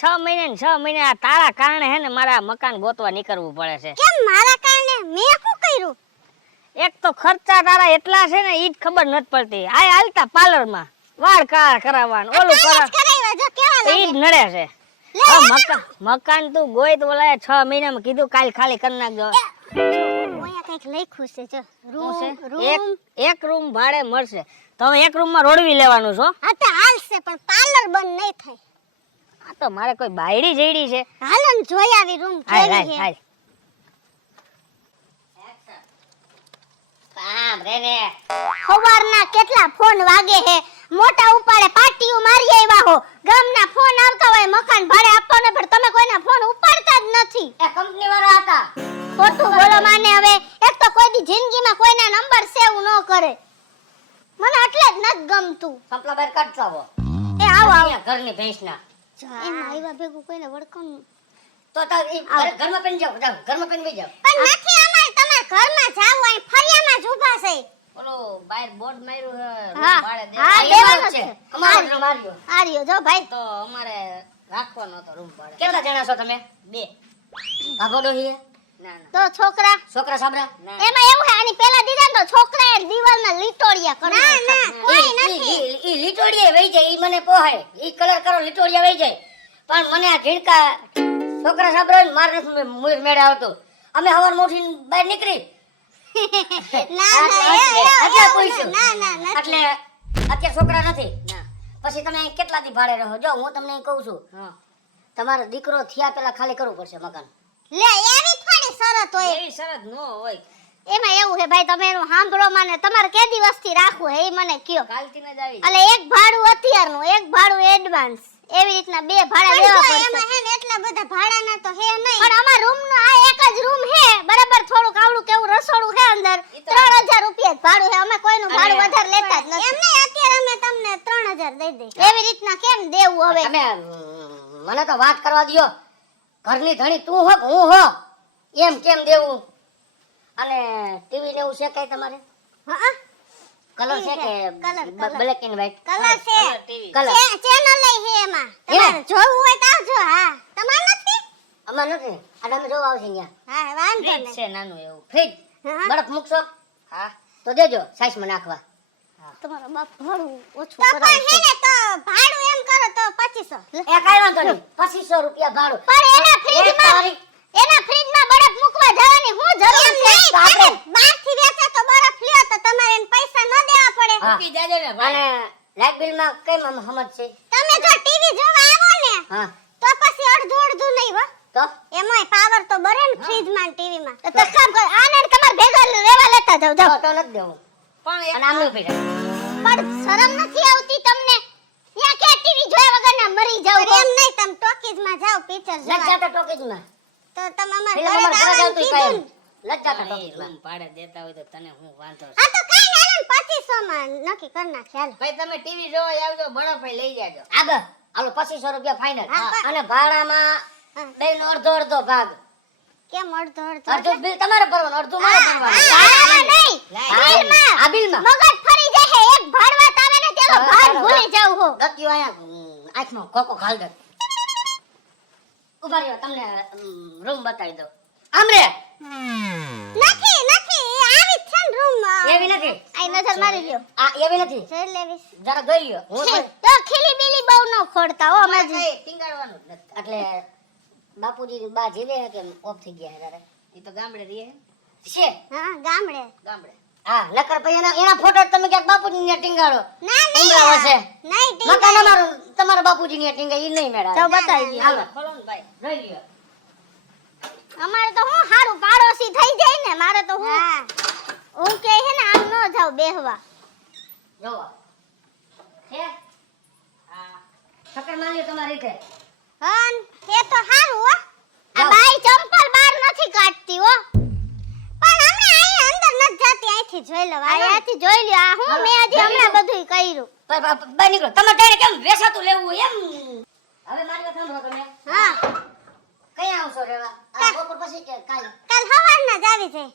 6 મહિને ને 6 મહિને આ તારા કારણે હે ને મારા મકાન ગોતવા નીકળવું પડે છે. કેમ મારા કારણે? મેં શું કર્યું? એક તો ખર્ચા તારા એટલા છે ને ઈ જ ખબર નથી પડતી. આય હાલતા પાર્લર માં વાળ કરાવવાનું ઓલું કરાવ્યા જો કેવા લાગે. ઈ જ નડે છે. હા મકાન તું ગોઈ તો ઓલા 6 મહિનામાં કીધું કાલ ખાલી કરી નાખજો. ઓયા કઈક લખ્યું છે જો રૂમ એક રૂમ ભાડે મળશે. તો હવે એક રૂમ માં રોડવી લેવાનું છો? હા તો હાલશે પણ પાર્લર બંધ નહીં થાય. આ તો મારે કોઈ બાયડી જેડી છે. હાલો ને જોઈ આવી રૂમ કેવી છે. કામ રે ને સવારના કેટલા ફોન વાગે હે. મોટા ઉપાડે પાટીઓ મારી આવ્યા હો. ગામના ફોન આવતા હોય મકાન ભાડે આપવાનો પણ તમે કોઈના ફોન ઉપાડતા જ નથી. એ કંપની વાળા હતા. ખોટું બોલો માને હવે. એક તો કોઈ દી જિંદગીમાં કોઈના નંબર સેવ ન કરે. મને એટલે જ નથી ગમતું. સંપલા બહાર કાઢતા હો. એ આવો આવો ઘરની ભેંસના. એમાં આવ્યા ભેગું કોઈને વળકમ તો ઘરમાં પેન જાવ ઘરમાં પેન જાવ. પણ નથી અમારે તમાર ઘરમાં જાવ અહીં ફરિયામાં જ ઊભા છે. ઓલો બહાર બોર્ડ માર્યું છે હા ભાડે હા દેવાનો છે. અમારો રૂમ માર્યો. આર્યો જો ભાઈ તો અમારે રાખવાનો તો રૂમ ભાડે. કેટલા જણા છો તમે? 2. ભાગો ડોહી? ના તો છોકરા સાબરા? એમાં એવું હે આની પેલા દીધા તો છોકરાએ દિવાલમાં લીટોડિયા કરી ના કોઈ નથી. ઈ લીટોડિયા વઈ જાય ઈ મને પોહાય. ઈ કલર કરો લીટોડિયા વઈ જાય. પણ મને આ ઝીણકા છોકરા સાબરા માર નથી મેળે આવતો. અમે હવાર મોઠીને બહાર નીકળી ના એટલે અત્યારે છોકરા નથી. પછી તમે અહીં કેટલા દી ભાડે રહો? જો હું તમને કહું છું તમારો દીકરો થયા પેલા ખાલી કરવું પડશે મકાન. લે એવી થોડી શરત હોય. એવી શરત ન હોય. એમાં એવું હે ભાઈ તમે એનું સાંભળો મને તમારે કે દિવસથી રાખવું હે એ મને કયો. કાલથી ન જ આવી. એટલે એક ભાડું અત્યારનું એક ભાડું એડવાન્સ એવી રીતના 2 ભાડા દેવા પડશે. એમાં હે ને એટલા બધા ભાડાના તો હે નહીં. પણ અમાર રૂમ નો આ એક જ રૂમ હે બરાબર. થોડું કાવડું કેવું રસોડું હે અંદર 3000 રૂપિયા જ ભાડું હે. અમે કોઈનું ભાડું વધારે લેતા જ નથી. એમ નહીં અત્યારે અમે તમને 3000 દઈ દઈએ. એવી રીતના કેમ દેવું હવે? તમે મને તો વાત કરવા દિયો. ઘરની ધણી તું હો હું હો એમ કેમ દેવું? અને ટીવી ને એવું છે કઈ તમારે? હા કલર છે કે બ્લેક એન્ડ વ્હાઈટ? કલર છે. કલર ચેનલ લઈ હે એમાં. તમારે જોવું હોય તો આવજો. હા તમાર નથી? અમાર નથી. આ તમે જોવા આવશે અહીંયા. હા વાંધો નહીં. છે નાનું એવું ફ્રીજ. હા બરફ મૂકશો? હા તો દેજો સાઈઝમાં નાખવા. તમારો બાપ ભાડું ઓછું કરાવે છે. તો પણ હે ને તો ભાડું એમ કરો તો 2500. એ કાઈ વાંધો નહીં. 2500 રૂપિયા ભાડું. પણ એના ફ્રીજમાં બરફ મૂકવા જવાની હું જરૂર છે? આપણે બહારથી વેચે તો બરફ લ્યો તો તમારે એને પૈસા ન દેવા પડે. મૂકી જાજે ને ભાઈ. અને લાઇટ બિલમાં કઈ સમજ છે? તમે જો ટીવી જોવા આવો ને હા તો પછી અડધું નહીં હો. તો એમાંય પાવર તો બરે ને ફ્રીજમાં ટીવીમાં. તો કામ કરો આને તમાર ભેગા રેવા લેતા જાવ જાવ. તો નથી દેવું. પણ અને આમનું પીડે. પણ શરમ નથી આવતી તમને? યા કે ટીવી જોયા વગરના મરી જાવ. એમ નહીં તમે ટોકીઝમાં જાવ પિક્ચર જોવા. લজ্જાતા ટોકીજમાં. તો તમે અમાર પેલા ઘરે તમાર ઘરે આવવાનું આવતું કીધું કાઈ. લজ্જાતા ટોકીજમાં. ભાડે દેતા હોય તો તને હું વાંધો છે? આ તો કઈ ના 2500 માં નક્કી કરી નાખી હાલો. ભાઈ તમે ટીવી જોવા આવજો બરફ લઈ જાજો. આગળ હાલો 2500 રૂપિયા ફાઇનલ. હા. અને ભાડામાં બેનો અડધો ભાગ. કેમ અડધો અડધું બિલ તમારે ભરવાનું અડધું મારે ભરવાનું. નહીં બિલમાં આ બિલમાં મગજ ફરી જાય એક ભાડવત આવે ને તેનો ભાગ ભૂલી જાવ હો. દત્યો આયા આંખમાં કોકો ખાલ દે. ઉભા રહ્યો તમને રૂમ બતાવી દઉં. આમ રે નથી આવી છે ને રૂમ એવી નથી. આઈ નજર મારી લ્યો. આ એવી નથી. જોઈ લેવીસ જરા જોઈ લ્યો. હું તો ખીલી બીલી બહુ ન ખોડતા હો મારે માજી. કઈ ટીંગાડવાનું જ નથી. એટલે બાપુજી બા જીવે કે ઓફ થઈ ગયા તારે. ઈ તો ગામડે રહે છે. હા ગામડે હા નકર પછી એના ફોટો તમે ક્યાંક બાપુજી ને ટીંગાડો. ના ટીંગાડો છે. નહીં મકાન અમારું તમારા બાપુજી ને ટીંગાય ઈ નહીં મેળા. તો બતાવી દો. હાલો ખોલો ને ભાઈ જોઈ લ્યો. અમારે તો હું હારું પાડોશી થઈ જાય ને મારે તો હું કે હે ને આમ ન જાવ બેહવા. જોવો હે હા સકર માલ્યો તમારી રીતે. હન એ તો હારું હો. આ બાઈ ચંપલ બાર નથી કાઢતી હો. પણ અમે અહીં અંદર ન જાતી અહીંથી જોઈ લો. અહીંયાથી જોઈ લ્યો. આ હું મેં હજી હમણાં બધું કર્યું. બાય નીકળો. તમારે ટાણે કેમ વેસાતું લેવું એમ? હવે મારી વાત સાંભળો તમે. હા કયા આવશો રેવા? આ બપોર પછી કે કાલ સવારના જ આવી જાય.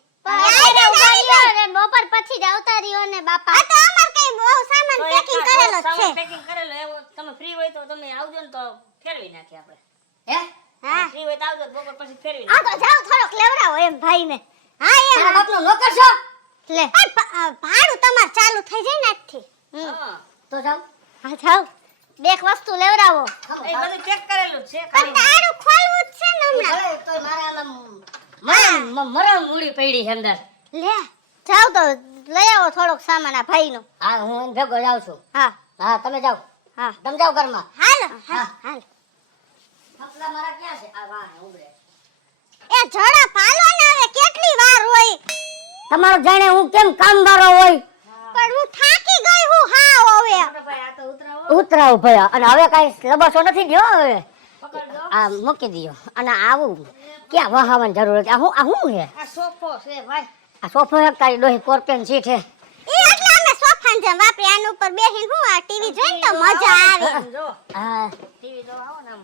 બપોર પછી જ આવતા રહ્યો ને બાપા. આ તો અમાર કઈ બહુ સામાન પેકિંગ કરેલો છે. પેકિંગ કરેલો એવો તમે ફ્રી હોય તો તમે આવજો ને તો ફેરવી નાખીએ આપણે. હે હા ફ્રી હોય તો આવજો બપોર પછી ફેરવી આ તો જાવ થોડોક લેવડાવો એમ ભાઈને હા એ તારા બાપનો નોકર છો લે ભાડું તમાર ચાલુ થઈ જાય ને આજથી હા તો જાવ હા જાવ બેક વસ્તુ લેવડાવો એ બધું ચેક કરેલું જ છે પણ તારું ખોલવું જ છે ને હમણાં તો મારે આમાં મરણ મૂડી પડી છે અંદર લે જાવ તો લઈ આવો થોડોક સામાન આ ભાઈનો હા હું એને ભેગો જાઉં છું હા હા તમે જાઓ હા તમે જાઓ ઘરમાં હાલો હા. હાલ થપલા મારા ક્યાં છે આ વાહ ઉભરે એ જડા પાલો ને હવે કેટલી વાર હોય તમારો જાણે હું કેમ કામદારો હોય પણ હું થાકી ગઈ હું હાવ હવે મોટા ભાઈ આ તો ઉતરાવો ઉતરાવ ભયા અને હવે કાંઈ લબાસો નથી ગયો હવે પકડ દો આ મૂકી દયો અને આવું ક્યાં વહાવાની જરૂર હતી આ શું છે આ સોફો છે ભાઈ આ સોફો એક તારી ડોહી કોર્પેન સીટ છે એ એટલે અમે સોફાન જેમ વાપરી આની ઉપર બેહીને હું આ ટીવી જોઈને તો મજા આવે જો હા ટીવી તો આવો ને આમ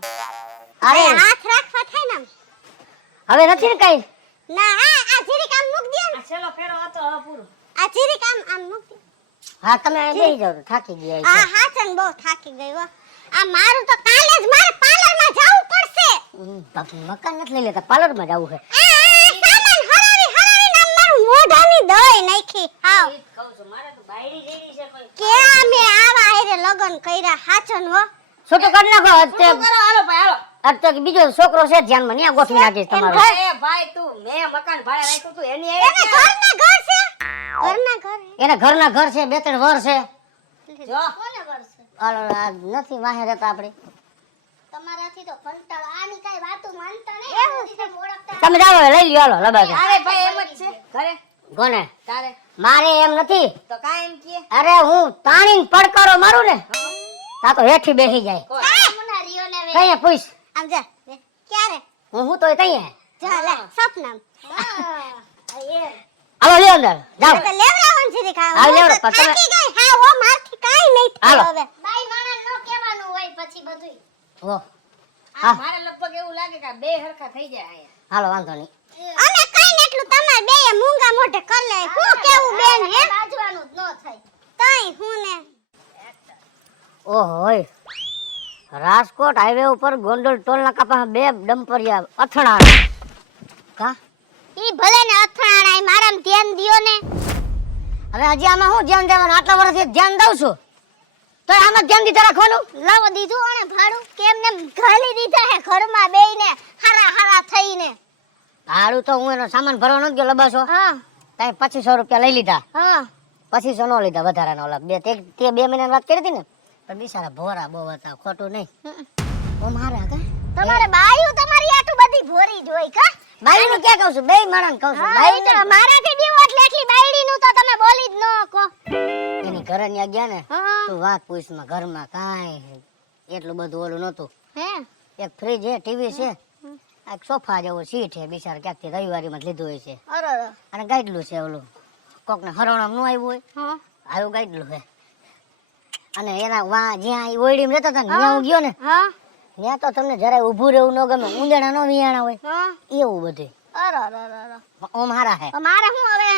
અરે એ હાથ રાખવા થાય ને આમ. હવે નથી ને કાંઈ ના આ જીરીક આમ મૂક દે ને. આ છેલ્લો ફેરો હતો હવે પૂરું આ જીરીક આમ મૂક દે હા તમે બેસી જાઓ તો થાકી ગયા આ હાચન બહુ થાકી ગઈ હો આ મારું તો કાલે જ મારે પાર્લરમાં જવું પડશે મકાન નથી લઈ લેતા પાર્લરમાં જવું છે સામાન હરાવીને આમ મારું મોઢાની દઈ નાખી હાવ ઈ જ કહું છું મારે તો બાયડી જેડી છે કોઈ કે મે આવા હારે લગન કર્યા હાચન હો છૂટું કરી નાખો શું અત્યારે કરો હાલો ભાઈ હાલો અત્યારે બીજો છોકરો છે ધ્યાનમાં ત્યાં ગોઠવી નાખીશ તમારે એ ભાઈ તું મેં મકાન ભાડે રાખ્યું તું એની એને ઘરના ઘર છે ઘરના ઘર એને ઘરના ઘર છે બે ત્રણ વર છે જો કોને ઘર છે હાલો, આ નથી વાહે રહેતા આપણે તમારાથી તો કંટાળો આની કઈ વાતો માનતા નહીં એવું છે ઓળખતા તમે જાઓ હવે લઈ લ્યો હાલો લબાગે તારે ભાઈ એમ જ છે ઘરે કોને તારે મારે એમ નથી તો કાંઈ એમ કીએ અરે હું તાણીને પડકારો મારું ને તા તો હેઠી બેસી જાય આ મુના રિયો ને વે કઈ પૂછ આમ જા લે. ક્યારે હું તો તઈ જા લે સપનામ એ હાલો લ્યો અંદર જાઓ તો લેવડાવન છે દેખા હા, લેવડાવ, પણ તમે- થાકી ગઈ હા ઓ મારથી કાઈ નહીં હાલો. થયું હવે બાઈ માણસ નો કહેવાનું હોય પછી બધુંય ઓ આ હા. મારે લગભગ એવું લાગે કે આ બે હરખા થઈ જાય અહીંયા હાલો વાંધો નહીં અમે કઈ ને એટલું તમાર બેય મૂંગા મોઢે કર લે હું કેવું બેન હે બાજવાનું જ ન થાય તઈ હું ને ઓહો હોય રાજકોટ હાઈવે ઉપર ગોંડલ ટોલ નાકા પાસે બે ડમ્પરિયા અથડાણ કા ઈ ભલે ને અથડાણાય મારામ ધ્યાન દિયો ને હવે હજી આમાં હું ધ્યાન દેવાનું આટલા વર્ષથી ધ્યાન દઉં છું તો આમાં ધ્યાન દીધા રાખવાનું લાવો દીધું અને ભાડું કેમ ને ઘાલી દીધા હે ઘરમાં બેયને હારા હારા થઈને ભાડું તો હું એનો સામાન ભરવા નથી ગયો લબાસો હા તાઈ 2500 રૂપિયા લઈ લીધા હા 2500 નો લીધા વધારાના ઓલા તે 2 મહિનાની વાત કરી હતી ને પણ બિચારા ભોરા બહુ હતા ખોટું નહીં ઓ મારા કા તમારે બાયું તમારી આટલું બધી ભોરી જ હોય કા બાઈ નું ક્યાં કહું છું બે માણસ કહું છું બાઈ તો મારાથી બીવો એટલે એટલી બાયડીનું તો તમે બોલી જ ન કો એની ઘરે ન્યા ગયા ને હા તું વાત પૂછમાં ઘરમાં કાંઈ એટલું બધું ઓલું નતું હે એક ફ્રીજ છે ટીવી છે એક સોફા જેવો સીટ છે બિચારા ક્યાંકથી રવિવારીમાં જ લીધું હોય છે અરે અને ગાઈડલું છે ઓલું કોકને હરવણામ નું આવ્યું હોય હા આવ્યું ગાઈડલું છે અને એના જ્યાં ઓયડીમાં રહેતા હતા ને ત્યાં હું ગયો ને હા ત્યાં તો તમને જરાય ઊભું રહેવું ન ગમે ઊંધેડા ન વિયાણા હોય હા એવું બધું અરે ઓમ હારા હે મારે હું હવે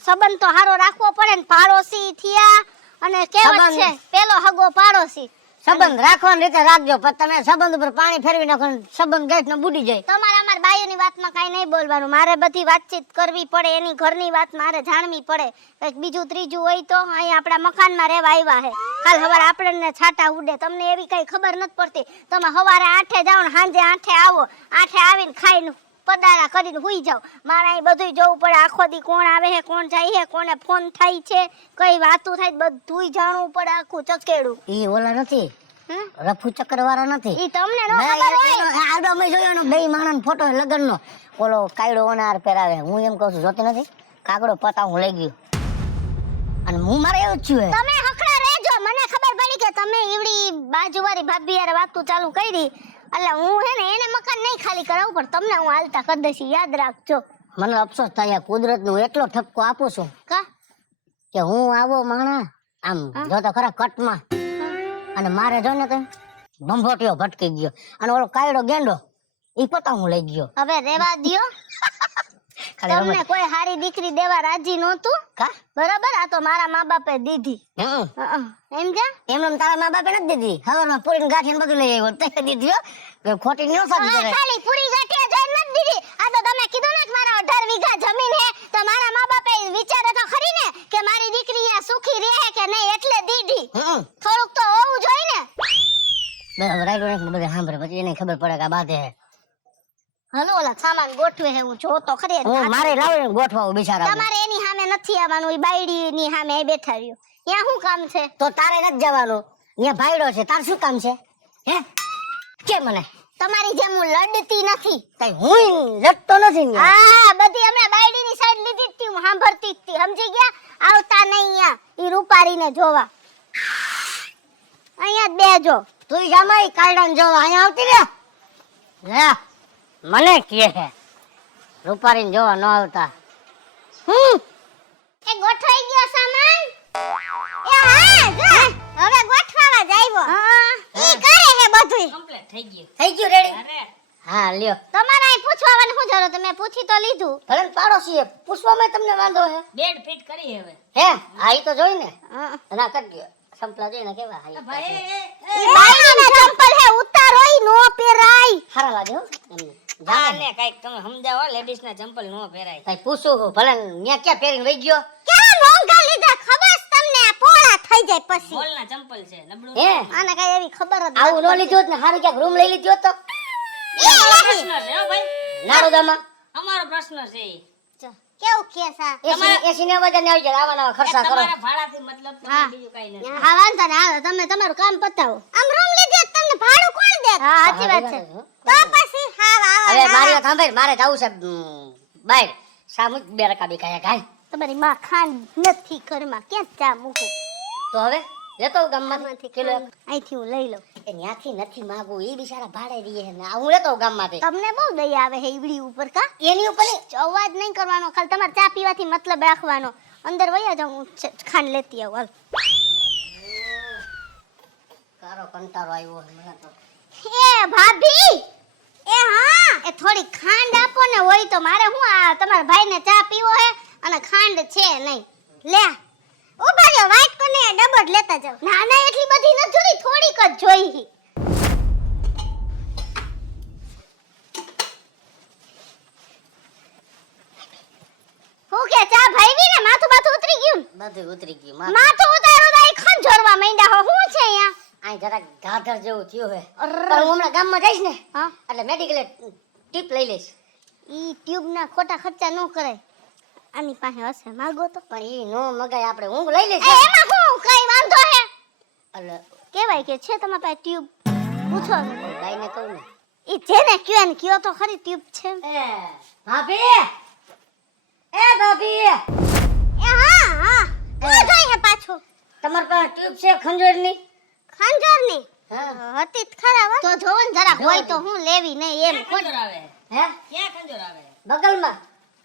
સંબંધ તો હારો રાખવો પડે ને પાડોશી થયા અને કેવત સંબંધ- છે પેલો હગો પાડોશી સંબંધ રાખવાની રીતે રાખજો પણ તમે સંબંધ ઉપર પાણી ફેરવી નાખો ને સંબંધ ગેસ ને બુડી જાય તમારે અમાર બાયુની વાતમાં કાઈ નહીં બોલવાનું મારે બધી વાતચીત કરવી પડે એની ઘરની વાત મારે જાણવી પડે કંઈક બીજું ત્રીજું હોય તો અહીં આપણા મકાનમાં રહેવા આવ્યા હે કાલ સવારે આપણને છાટા ઉડે તમને એવી કઈ ખબર નથી પડતી તમે સવારે 8 જાઓ ને સાંજે 8 આવો 8 આવીને ખાઈને પડારા કરીને હુઈ જાવ મારે અહીં બધુંય જોવું પડે આખો દી કોણ આવે છે કોણ જાય છે કોને ફોન થાય છે કઈ વાતું થાય બધુંય જાણવું પડે આખું ચકેડું ઈ ઓલા નથી હે રફુ ચક્કર વાળા નથી ઈ તમને ન ખબર હોય આડો મેં જોયો એનો બે માણસ ફોટો લગનનો ઓલો કાયડો ઓનાર પહેરાવે હું એમ કહું છું જોતી નથી કાગડો પતા હું લઈ ગયો અને હું મારે એવું જ છું તમે હખડા રહેજો મને ખબર પડી કે તમે ઈવડી બાજુવાળી ભાભી યાર વાતું ચાલુ કરી એટલે હું હે ને એને મકાન નહીં ખાલી કરાવું પણ તમને હું હાલતા કરી દઈશ યાદ રાખજો મને અફસોસ થાય કુદરત નું એટલો ઠપકો આપું છું કા કે હું આવો માણા આમ જો તો ખરા કટમાં અને મારે જો ને તો બંભોટીઓ ભટકી ગયો અને ઓલો કાયડો ગેંડો ઈ પતા હું લઈ ગયો હવે રેવા દ્યો ખાલી તમને કોઈ હારી દીકરી દેવા રાજી નહોતું કા બરાબર આ તો મારા મા બાપે દીધી એમ જા એમને તારા મા બાપે નથી દીધી હવારમાં પૂરી ગાંઠી બધું લઈ આવ્યો તે દીધી હો. કે ખોટી ન સાબિત કરે. ખાલી પૂરી ગાંઠિયા જોઈને નથી દીધી. આ તો તમે કીધું ને કે મારા 18 વીઘા જમીન હે તો મારા મા બાપે વિચારે તો ખરી ને કે મારી દીકરી આ સુખી રહે કે નહીં એટલે દીધી. થોડુંક તો હોવું જોઈએ ને. બે રાઈડો ને બધે સાંભળે પછી એને ખબર પડે કે આ બાધે હે. હલો ઓલા સામાન ગોઠવે હે હું જો તો ખરી. હું મારે લાવે ગોઠવાવું બિચારા. તમારે એની સામે નથી આવવાનું. ઈ બાયડી ની સામે અહીં બેઠા રહ્યો. ત્યાં શું કામ છે? તો તારે નથી જવાનું. અહીંયા ભાઈડો છે તાર શું કામ છે હે? કે મને તમારી જેમ હું લડતી નથી. કઈ હું લડતો નથી ને. હા બધી હમણાં બાયડી ની સાઈડ લીધી જ હતી. હું સાંભળતી જ હતી. સમજી ગયા? આવતા નહીં અહીંયા ઈ રૂપારીને જોવા. અહીંયા જ બેજો. તું જામાઈ કાયડાને જોવા અહીંયા આવતી રે. લે મને કહે છે રૂપારીને જોવા ન આવતા. એ ગોઠવાઈ ગયો સામાન. એ હા જો હવે ગોઠવાવા જ આવ્યો. ઈ કરે હે બધુંય. કમ્પ્લીટ થઈ ગયું. થઈ ગયું રેડી. અરે હા લ્યો. તમારે અહીં પૂછવાનું શું જરૂર? તમે પૂછી તો લીધું. ભલે ને પાડોશી પૂછવામાં તમને વાંધો હે બેડ ફિટ કરી હવે. હે હા ઈ તો જોઈ ને. ના કરજો સંપલા જોઈને કેવા હાઈ ભાઈ ઈ બાયડીના ચંપલ હે ઉતારોય નો પહેરાય. સારા લાગે હો એમને. હા ને કઈક તમે સમજાવો લેડીઝ ના ચંપલ નો પહેરાય. કઈ પૂછું હું ભલે ન્યા ક્યાં પહેરીને વઈ ગયો કેવા મોંઘા લીધા ખબર છે તમને? આ પોળા થઈ જાય પછી. મોલ ના ચંપલ છે નબળું. હે આને કઈ એવી ખબર જ આવું નો લીધું હોત ને હારું ક્યાંક રૂમ લઈ લીધો તો પ્રશ્ન છે હો ભાઈ. નારોદામાં અમારો પ્રશ્ન છે ઈ. કેવું કેસા? 80 ને આવી જાય આવા નવા ખર્ચા કરો. તમારા ભાડાથી મતલબ તમારે બીજું કઈ નથી. હા વાંધો ને હાલો તમે તમારું કામ પતાવો. આમ રૂમ લીધી હોત તમને ભાડું કોણ દે? હા સાચી વાત છે. તો પછી હા હવે મારી વાત સાંભળ મારે જાવું છે બાય સામુક બે રકા બી કાયા ગાય તમારી માં ખાંડ નથી ઘરમાં ક્યાં ચા મૂકું? તો હવે લેતો આવું ગામમાંથી કિલો એક. અહીંથી હું લઈ લઉં. એ ન્યાથી નથી માંગવું એ બિચારા ભાડે રહીએ છે ને આ હું લેતો આવું ગામમાંથી. તમને બહુ દયા આવે હે ઈવડી ઉપર કા? એની ઉપર નહીં. અવાજ નહીં કરવાનો ખાલી તમારે ચા પીવાથી મતલબ રાખવાનો. અંદર વયા જાઉં હું ખાંડ લેતી આવું હાલ. કારો કંટાળો આવ્યો છે મને તો. એ ભાભી એ હા એ થોડી ખાંડ આપો ને હોય તો મારે હું આ તમારા ભાઈને ચા પીવો હે અને ખાંડ છે નહીં. લે ઉભા રહ્યો વાઈટ કોને ડબડ લેતા જાવ. ના ના એટલી બધી ન જોઈ થોડીક જ જોઈ. હું કે ચા ભાઈવી ને માથું બાથું ઉતરી ગયું ને? બધું ઉતરી ગયું માથું ઉતારો તો આઈ ખંજોરવા માંડ્યા હો. શું છે અહીંયા? આ જરાક ગાધર જેવું થયું હે પણ હું હમણાં ગામમાં જઈશ ને હા એટલે મેડિકલ ટીપ લઈ લઈશ. ઈ ટ્યુબ ના ખોટા ખર્ચા ન કરાય. આની પાસે હશે માગો તો. પણ ઈ નો મગાય આપણે હું લઈ લઈશ. એમાં હું કઈ વાંધો હે? એટલે કેવાય કે છે તમારા પાસે ટ્યુબ? પૂછો ગાયને કહું ને ઈ જેને કયો ને કયો તો ખરી ટ્યુબ છે. એ ભાભી એ હા હા શું જોઈ હે પાછો? તમાર પાસે ટ્યુબ છે ખંજોરની? ખંજરની હા હતી જ ખરા વા. તો જોવો ને જરા હોય તો હું લેવી નહીં એમ. ક્યાં ખંજોર આવે? હે ક્યાં ખંજોર આવે? બગલમાં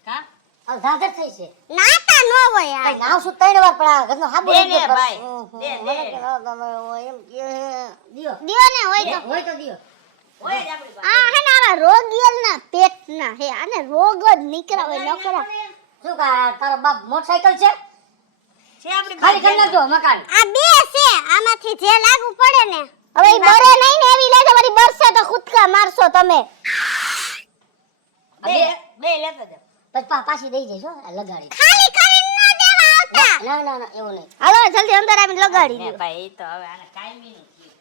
કા? આ ધાધર થઈ છે. નાતા નો હોય કઈ આ. નાવ શું ત્રણ વાર પણ આ ઘરનો હાબુ દે લઈ ને ગયો ભાઈ, ઓહો, દે, મને દે. કે ના ગમે હોય એમ કે દિયો દિયો ને હોય તો. હોય તો દિયો. હોય જ આપણી પાસે. આ હે ને આવા રોગિયલ ના પેટ ના હે આને રોગ જ નીકળા હોય નકરા. શું કા તારો બાપ મોટરસાઇકલ છે? છે આપણી ખાલી પાસે. કરી નાખજો મકાન. આ બે છે આમાંથી જે લાગુ પડે ને. હવે ઈ બરે નહીં ને એવી લેજો વળી બરસે તો ખુદકા મારશો તમે. બે લેતા જાઓ. પછી પાછી દઈ જઈશ હો આ લગાડી. ખાલી કરીને ન દેવા આવતા. ના ના ના એવું નહીં. હાલો જલ્દી અંદર આવીને લગાડી ને દો. ભાઈ ઈ તો હવે આને કાયમી નું થયું.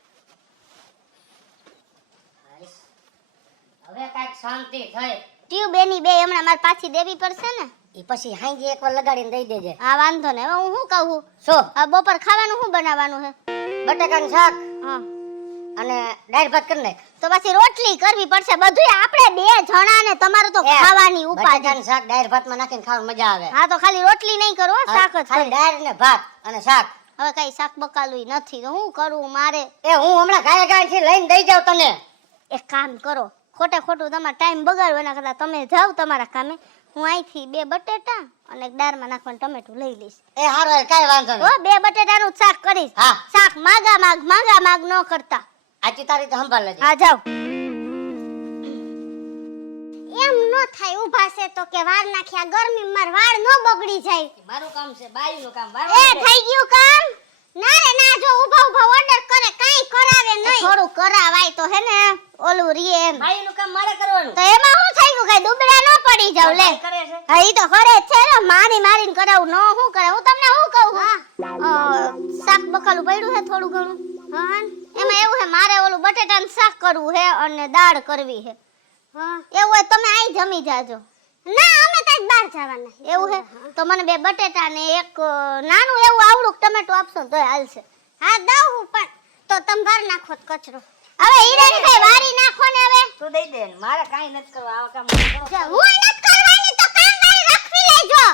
હવે કાંઈક શાંતિ થઈ. ટ્યુબ એની બે હમણાં મારે પાછી દેવી પડશે ને. ઈ પછી હાંજે એકવાર લગાડીને દઈ દેજે. હા વાંધો ને. હવે હું શું કહું? શું? આ બપોર ખાવાનું શું બનાવવાનું છે? બટાકાનું શાક હા અને દાળ ભાત કરી નાખ. તો પછી રોટલી કરવી પડશે. બધુંય આપણે બે જણા ને તમારું તો એ, ખાવાની ઉપાધિ. બટાકાનું શાક દાળ ભાતમાં નાખીને ખાવાની મજા આવે. હા તો ખાલી રોટલી નહીં કરો હો, શાક જ ખાલી કરો. દાળ ને ભાત અને શાક. હવે કઈ શાક બકાલું નથી તો હું કરું મારે? એ હું હમણાં ગાય થી લઈને દઈ જાઉં તને. એક કામ કરો ખોટે ખોટું તમારો ટાઈમ બગાડો એના કરતા તમે જાઓ તમારા કામે. હું અહીંથી બે બટેટા અને એક દાળમાં નાખવાનું ટમેટું લઈ લઈશ. એ હારો કાઈ વાંધો હો નહીં. બે બટેટાનું જ શાક કરીશ. હા શાક માગા માગ ન કરતા. આજી તારી તો સંભાળ લેજે. હા જાઓ. એમ ન થાય ઊભા છે તો કે વાર નાખ્યા ગરમી માર વાળ ન બગડી જાય. મારું કામ છે બાયુનું કામ. એ થઈ ગયું કામ? ના રે ના, જો ઊભા ઊભા ઓર્ડર કરે કાઈ કરાવે નહીં. થોડું કરાવાય તો હે ને ઓલું રીએ એમ. ભાઈનું કામ મારે કરવાનું. તો એમાં હું થઈ ગયું, કઈ દુબળા ન પડી જાવ લે. ભાઈ કરે છે. હા ઈ તો કરે જ છે ને, મારીને કરાવું ન હું કરે. હું તમને શું કહું, શાક બકાલું પડ્યું છે થોડું ઘણું. હા એમાં એવું છે મારે ઓલું બટેટાનું શાક કરવું છે અને દાળ કરવી છે. હા એવું હોય તમે આઈ જમી જાજો. ના અમે તો બહાર જવાના. એવું છે તો મને 2 બટેટા ને એક નાનું એવું આવડું ટમેટું આપશો તોય હાલશે. હા દઉં પણ તો તમે વાર નાખો કચરો. હવે હીરાની ભાઈ વારી નાખો ને હવે. તું દઈ દે ને. મારે કાંઈ નથી કરવા. આવા કામ મને કરો. હું નથી કરવાની તો કામ વાળી રાખવી લેજો.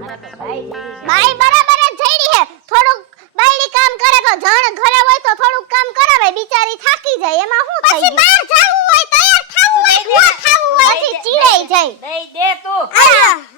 મારે તો ભાઈ જેવી છે. બાઈ બરાબર જ જઈડી હે. થોડુંક બાયડી કામ કરે તો જણ ઘરે હોય તો થોડુંક કામ કરાવે. બિચારી થાકી જાય એમાં શું થઈ ગયું. પછી બહાર જાવું હોય તૈયાર થાવું હોય હુવા થાવું હોય થી ચીડાઈ જાય. દઈ દે તું.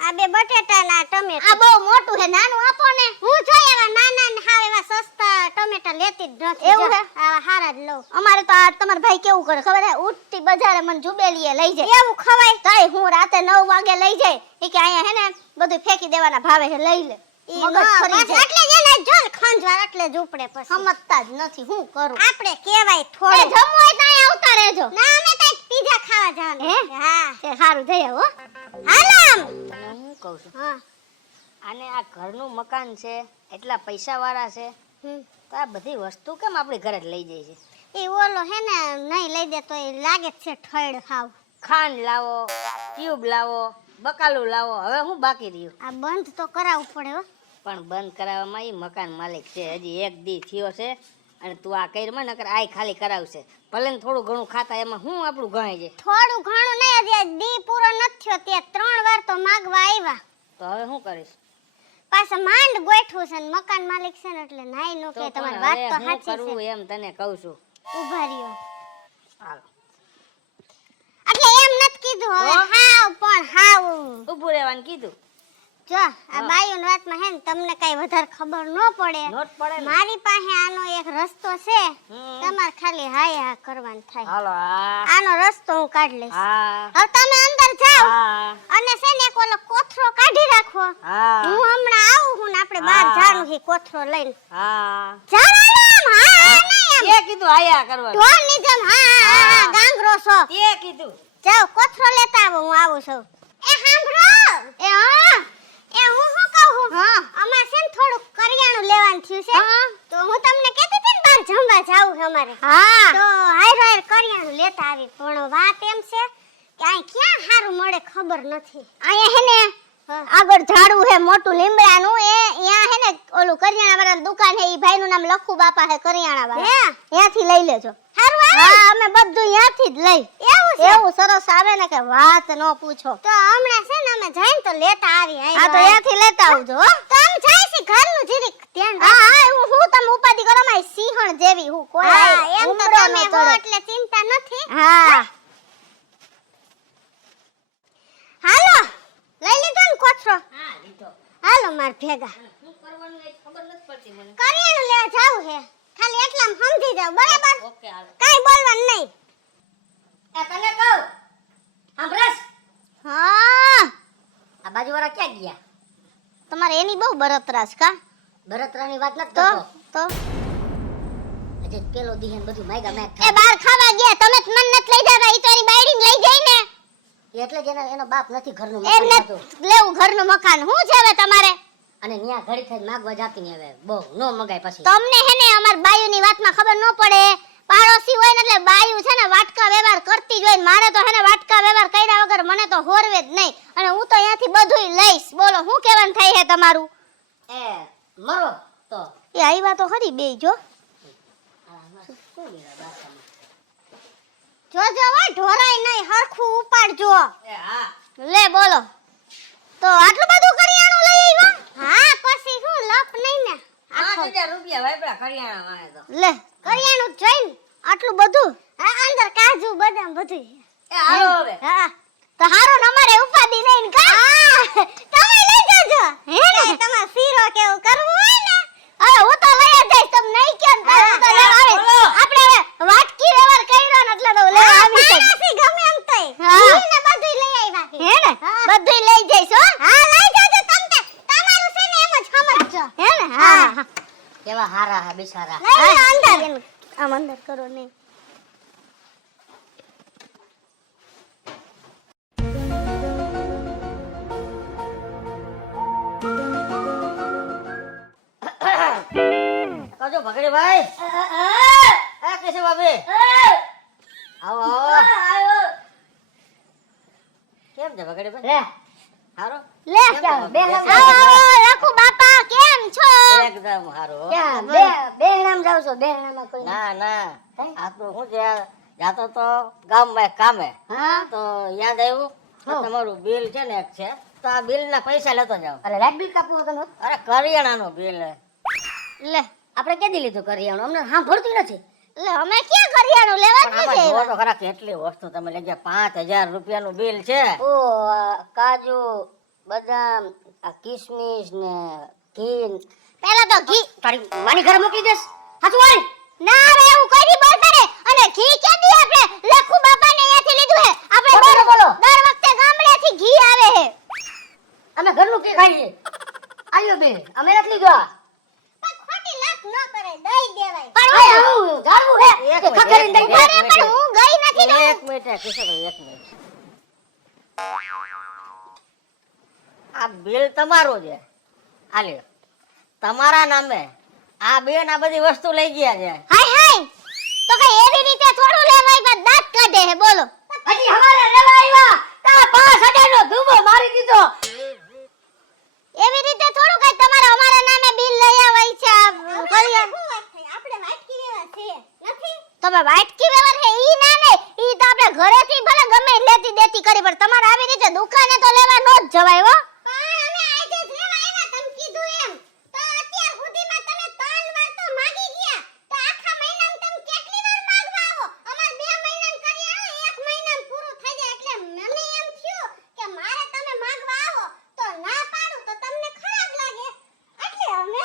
આ 2 બટેટા ના ટમેટા. આ બહુ મોટું છે, નાનું આપો ને. હું જોઈ એવા નાના ને હાવ એવા સસ્તા ટમેટા લેતી જ નથી. એવું છે આ હારા જ લઉં. અમારે તો આ તમાર ભાઈ કેવું કરે ખબર હે, ઉઠતી બજારે મને જુબેલીએ લઈ જાય. એવું ખવાય તઈ હું રાતે 9 વાગે લઈ જાય. ઈ કે અહીંયા હે ને બધું ફેંકી દેવાના ભાવે છે, લઈ લે. મગજ ફરી જાય. એટલે જ એને જોલ ખંજવાર એટલે જ ઉપડે પછી. સમજતા જ નથી હું કરું. આપણે કહેવાય થોડું. જમવું હોય તો અહીંયા આવતા રહેજો. ના અમે તો પીઝા ખાવા જવાનું. હે હા તે સારું જઈ આવો. હાલામ તને હું કહું છું. હા આને આ ઘરનું મકાન છે, એટલા પૈસાવાળા છે, તો આ બધી વસ્તુ કેમ આપણી ઘરે જ લઈ જાય છે? એ ઓલો હે ને નહીં લઈ દે તો એ લાગે જ છે ઠળ ખાવ. ખાંડ લાવો, ટ્યુબ લાવો, બકાલું લાવો, હવે હું બાકી રહ્યું? આ બંધ તો કરાવવું પડે હો. પણ બંધ કરાવવામાં ઈ મકાન માલિક છે, હજી 1 દી થયો છે અને તું આ કઈરમાં નકર આય ખાલી કરાવશે. ભલે ને થોડું ઘણું ખાતા એમાં હું આપણું ગણાય છે. થોડું ઘણું નહીં, હજી દી પૂરો નથી થયો તે 3 વાર તો માગવા આવ્યા. તો હવે શું કરીશ? પાછા માંડ ગોઠવું છે ને મકાન માલિક છે ને એટલે નાઈ નો તો કે તમારી પણ વાત હવે તો હું સાચી કરવું છે. એમ તને કહું છું. ઊભા રહ્યો. હાલો એટલે એમ નથી કીધું હવે તો? હાવ પણ હાવ. ઊભું રહેવાનું કીધું. જો આ બાયુની વાતમાં હે ને તમને કઈ વધારે ખબર ન પડે. નોટ પડે ને. મારી પાસે આનો એક રસ્તો છે, હમ. તમારે ખાલી હાય હા કરવાનું થાય. હાલો આ આનો રસ્તો હું કાઢી લઈશ. હા હવે તમે અંદર જાઓ હા અને છે ને એક ઓલો કોથરો કાઢી રાખો. હા હું હમણાં આવું હું ને આપણે બહાર હા. જાનું છે કોથરો લઈને. હા જાવાનું આમ, હા નહીં તે કીધું આયા કરવાનું. ઢોર ની જેમ હા હા હા ગાંગરો છો. તે કીધું. જાઓ કોથરો લેતા આવો, હું આવું છું. એ સાંભળો એ હા એ હું શું કહું હા અમાર છે ને થોડું કરિયાણું લેવાનું થયું છે, તો હું તમને કહેતી હતી ને બહાર જમવા જાવું છે અમારે. હા તો હાયર હાયર કરિયાણું લેતા આવી. પણ વાત એમ છે કે અહીં ક્યાં સારું મળે ખબર નથી. અહીંયા હે ને આગળ ઝાડવું હે મોટું લીમડાનું, એ અહીંયા હે ને ઓલું કરિયાણા વાળાની દુકાન હે, ઈ ભાઈનું નામ લખુ બાપા હે કરિયાણા વાળા. ત્યાંથી લઈ લેજો. સારું આવે? હા અમે બધું ત્યાંથી જ લઈ. એવું છે? એવું સરસ આવે ને કે વાત ન પૂછો. તો હમણાં છે ને અમે જઈને તો લેતા આવી. હા તો ત્યાંથી લેતા આવજો હો. તો આમ જાય છે ઘરનું જીરીક ધ્યાન રાખો. હા હા હું તમે ઉપાધિ કરો માં સિંહણ જેવી હું કોઈ હા એમ તો તમે હો એટલે ચિંતા નથી. હા હાલો લઈ લીધો ને કોથરો? હા લીધો. હાલો માર ભેગા. શું કરવાનું એ ખબર નથી પડતી મને. કરિયાણું લેવા જાવું છે, ખાલી એટલામાં સમજી જાવ બરાબર? ઓકે હાલો. કાઈ બોલવાનું નહીં. એ તને કહું સાંભળસ? હા આ બાજુવાળા ક્યાં ગયા? તમારે એની બહુ બળતરા છે કા? બળતરાની વાત નથી તો કરતો. તો આજે પેલો દીહન બધું માયગા મેક એ બહાર ખાવા ગયા, તમે જ મન નથી લઈ જતા, ઈ તો એની બાયડીને લઈ જાય ને. એટલે જ એનો બાપ નથી ઘરનું એમ મકાન નથી હતું. લેવું ઘરનું મકાન. હું છે હવે તમારે? અને ન્યા ઘડી થઈ માગવા જાતી ને હવે બહુ નો મગાય પછી. તમને હે ને અમાર બાયુની વાતમાં ખબર ન પડે. પાડોશી હોય ને એટલે બાયુ છે ને વાટકા વ્યવહાર કરતી જ હોય ને મારે તો હે ને વાટકા વ્યવહાર કર્યા વગર મને તો હોરવે જ નહીં. અને હું તો અહીંયાથી બધુંય લઈશ. બોલો શું કહેવાનું થાય છે તમારું? એ મરો તો એ આવ્યા તો ખરી બે જો. શું લેવા બાસામાં? જોજો હો ઢોરાય નહીં, હરખું ઉપાડજો. એ હા લે બોલો. તો આટલું બધું કરિયાણું લઈ આવ્યા? હા પછી શું લપ નહીં ને. 5000 રૂપિયા વાપરા કરિયાણા માં તો. લે કરિયાણું જોઈને આટલું બધું. હા અંદર કાજુ બદામ બધું. એ હાલો હવે. હા તો હારો ને અમારે ઉપાડી નહીં કા? તમે લઈ જજો. હે ને તમાર શીરો કેવું કરવું હોય ને હવે હું તો લઈ જ જઈશ. તમે નહીં કહો ને તો હું તો લેવા આવીશ. આપણે હવે વાટકી વ્યવહાર કર્યો ને એટલે તો લેવા આવીશ. પાડોશી ગમે એમ તઈ. ને બધું લઈ આવ્યા છે. હે ને બધું લઈ જઈશ હો. હા લઈ જજો તમે. તમારું છે ને એમ જ સમજજો. હે ને હા કેવા હારા હા બિચારા. નહીં અંદર એમ આમ અંદર કરો નહીં. કજો ભગડી ભાઈ. આ કેસે બાબે આવો આવો. કેમ છે ભગડી ભાઈ? લે હારો લે કેમ બે છે? આવો રાખો બાપા કેમ છો? એકદમ હારો. ક્યાં બે નામ જાવ છો? બે નામમાં કોઈ ના ના આ તો હું છે જાતો તો ગામમાં એક કામે હા તો યાદ આવ્યું આ તમારું બિલ છે ને એક છે તો આ બિલ ના પૈસા લેતો જાવ. અરે લાઈટ બિલ કાપવું હતું ને? અરે કરિયાણાનું બિલ. લે આપણે કેદી લીધું કરિયાણું? અમને સાંભળતું નથી. લે અમે ક્યાં કરિયાણું લેવા પણ આમાં જોવો તો ખરા કેટલી વસ્તુ તમે લઈ ગયા. 5000 રૂપિયાનું બિલ છે. ઓ કાજુ બદામ આ કિસમિસ ને ઘી. પેલા તો ઘી તારી માની ઘરે મૂકી દેસ હાચું વાળી. ના રે એવું કોઈ દી બોલ કરે. અને ઘી કેદી આપણે લખુ બાપાને અહીંયાથી લીધું હે. આપણે બોલો, બોલો. દર વખતે ગામડેથી ઘી આવે હે. અમે ઘરનું કે ખાઈએ. આયો બિલ અમે નથી લીધું. આ પણ ખોટી લાખ ન કરે દઈ દેવાય. આ આવું જાણવું હે એક કે મિનિટ, ખખેરીને દઈ દે. અરે પણ હું ગઈ નથી ને. એક મિનિટ કિશોરભાઈ, એક મિનિટ. આ બિલ તમારું છે. આ લ્યો તમારા નામે આ બેન આ બધી વસ્તુ લઈ ગયા છે. હાય હાય તો કઈ એવી રીતે થોડું લેવાય પણ દાંત કાઢે હે બોલો. હજી હવારે લેવા આવ્યા તા 5000 નો ધૂમો મારી દીધો. એવી રીતે થોડું કઈ તમારે અમારા નામે બિલ લઈ આવાય છે. આપણે વાટકી વ્યવહાર છે નથી. તમે વાટકી વ્યવહાર છે ઈ ના ને ઈ તો આપણે ઘરેથી ભલે ગમે ઈ લેતી દેતી કરી પણ તમારે આવી રીતે દુકાને તો લેવા નો જ જવાય હો. પણ અમે આજે જ લેવા આવ્યા તમે કીધું એમ તો અત્યાર સુધીમાં તમે 3 વાર તો માંગી ગયા તો આખા મહિનામાં તમે કેટલી વાર માંગવા આવો? અમાર 2 મહિનાનું કરિયાણું 1 મહિનામાં પૂરું થઈ જાય એટલે મને એમ થયું કે મારે તમે માંગવા આવો તો ના પાડું તો તમને ખરાબ લાગે એટલે અમે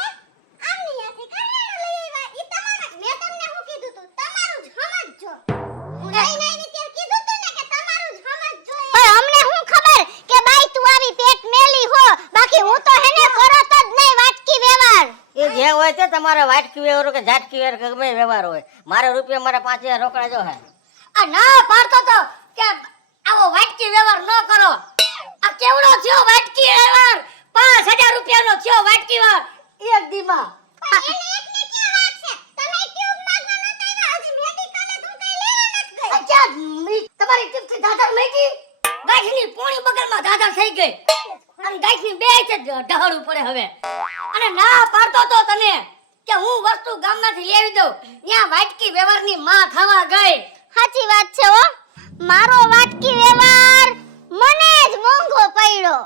આમની આથી કરિયાણું લઈ આવ્યા. ઈ તમારા મેં તમને શું કીધું તું તમારું જ સમજજો. હું નહીં નહીં ત્યારે કીધું તું ને કે તમારું જ સમજજો. પણ અમને શું ખબર કે બાઈ તું આવી પેટ મેલી હો બાકી હું તો હેને કરત જ નહીં વાટકી વ્યવહાર. એ જે હોય તે તમારે વાટકી વ્યવહાર કે ઝાટકી વ્યવહાર કે ગમે વ્યવહાર હોય. મારે રૂપિયા મારા 5000 રોકડા જો હે. આ ના પાડતો તો કે આવો વાટકી વ્યવહાર ન કરો. આ કેવડો થયો વાટકી વ્યવહાર? 5000 રૂપિયાનો થયો વાટકી વ્યવહાર એક દીમાં. એને એકને ક્યાં વાત છે? તમે ટ્યુબ માંગવા નતા આવ્યા હજી મેડિકલે તું કઈ લેવા નત ગઈ. અચ્છા તમારી ટીપથી દાદર મેકી ગાંઠની પોણી બગલમાં દાદર થઈ ગઈ અને ગાંઠની બે છે ઢહળવું પડે હવે. અને ના પાડતો તો તને કે હું વસ્તુ ગામમાંથી લેવી દઉં ત્યાં વાટકી વ્યવહારની માં થવા ગઈ. સાચી વાત છે હો. મારો વાટકી વ્યવહાર મને જ મોંઘો પડ્યો.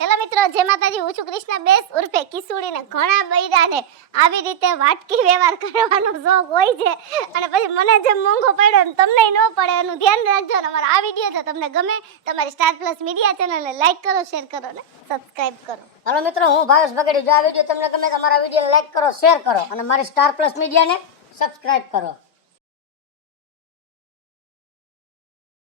હેલો મિત્રો, જય માતાજી. હું છું કૃષ્ણા બેસ ઉર્ફે કિસુડીને ઘણા બૈરાને આવી રીતે વાટકી વ્યવહાર કરવાનો શોખ હોય છે અને પછી મને જેમ મોંઘો પડ્યો એમ તમને ન પડે એનું ધ્યાન રાખજો. અને અમારો આ વિડીયો જો તમને ગમે તમારી સ્ટાર પ્લસ મીડિયા ચેનલને લાઈક કરો, શેર કરો અને સબસ્ક્રાઇબ કરો. હાલો મિત્રો, હું ભાવેશ બગડી. જો આ વિડીયો તમને ગમે તો મારા વિડીયોને લાઈક કરો, શેર કરો અને મારી સ્ટાર પ્લસ મીડિયાને સબસ્ક્રાઇબ કરો.